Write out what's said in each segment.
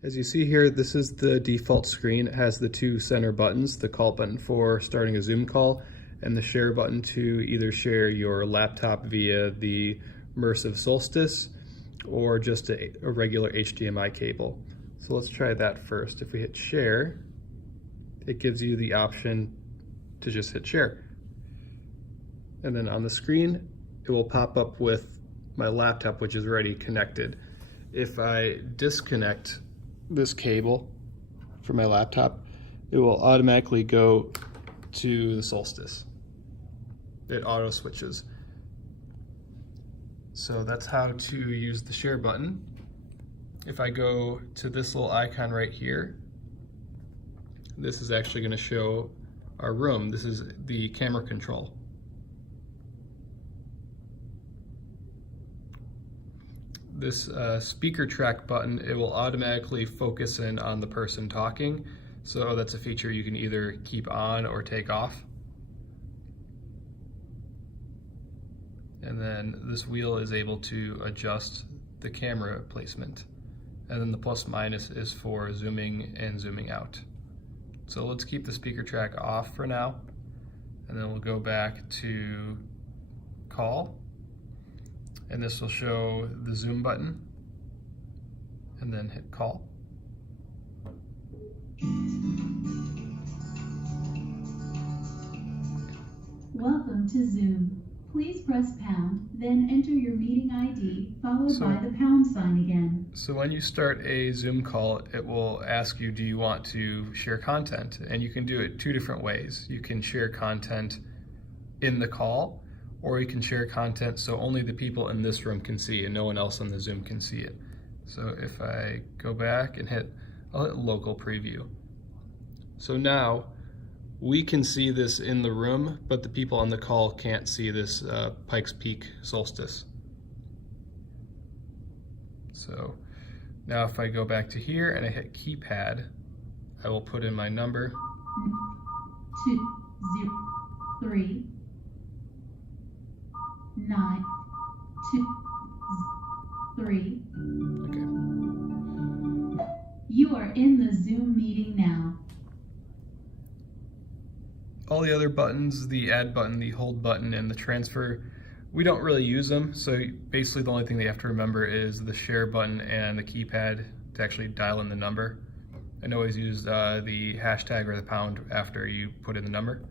As you see here, this is the default screen. It has the two center buttons, the call button for starting a Zoom call and the share button to either share your laptop via the Immersive Solstice or just a regular HDMI cable. So let's try that first. If we hit share, it gives you the option to just hit share. And then on the screen, it will pop up with my laptop, which is already connected. If I disconnect this cable from my laptop, it will automatically go to the Solstice. It auto switches. So that's how to use the share button. If I go to this little icon right here, this is actually going to show our room. This is the camera control. This speaker track button, it will automatically focus in on the person talking. So that's a feature you can either keep on or take off. And then this wheel is able to adjust the camera placement. And then the plus minus is for zooming and zooming out. So let's keep the speaker track off for now. And then we'll go back to call. And this will show the zoom button. And then hit call. Welcome to Zoom. Please press pound, then enter your meeting ID, followed by the pound sign again. So when you start a Zoom call, it will ask you, do you want to share content? And you can do it two different ways. You can share content in the call, or you can share content so only the people in this room can see and no one else on the Zoom can see it. So if I go back and I'll hit local preview. So now we can see this in the room, but the people on the call can't see this Pikes Peak solstice. So now if I go back to here and I hit keypad, I will put in my number. 2 0 3 9 2 3. Okay. You are in the Zoom meeting now. All the other buttons, the add button, the hold button, and the transfer, we don't really use them. So basically the only thing they have to remember is the share button and the keypad to actually dial in the number. And always use the hashtag or the pound after you put in the number.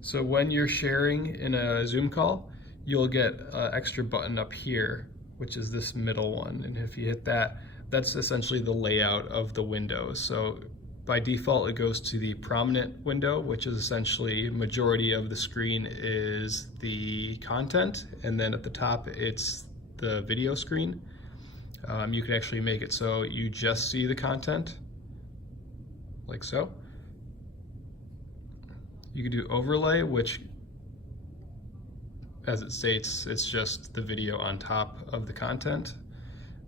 So when you're sharing in a Zoom call, you'll get an extra button up here, which is this middle one. And if you hit that, that's essentially the layout of the windows. So by default, it goes to the prominent window, which is essentially majority of the screen is the content. And then at the top, it's the video screen. You can actually make it so you just see the content, like so. You can do overlay, which, as it states, it's just the video on top of the content.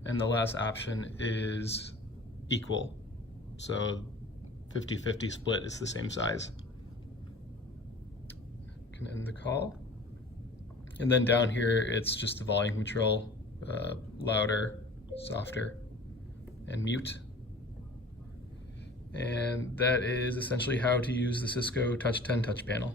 And the last option is equal. So 50-50 split is the same size. Can end the call. And then down here, it's just the volume control, louder, softer, and mute. And that is essentially how to use the Cisco Touch 10 touch panel.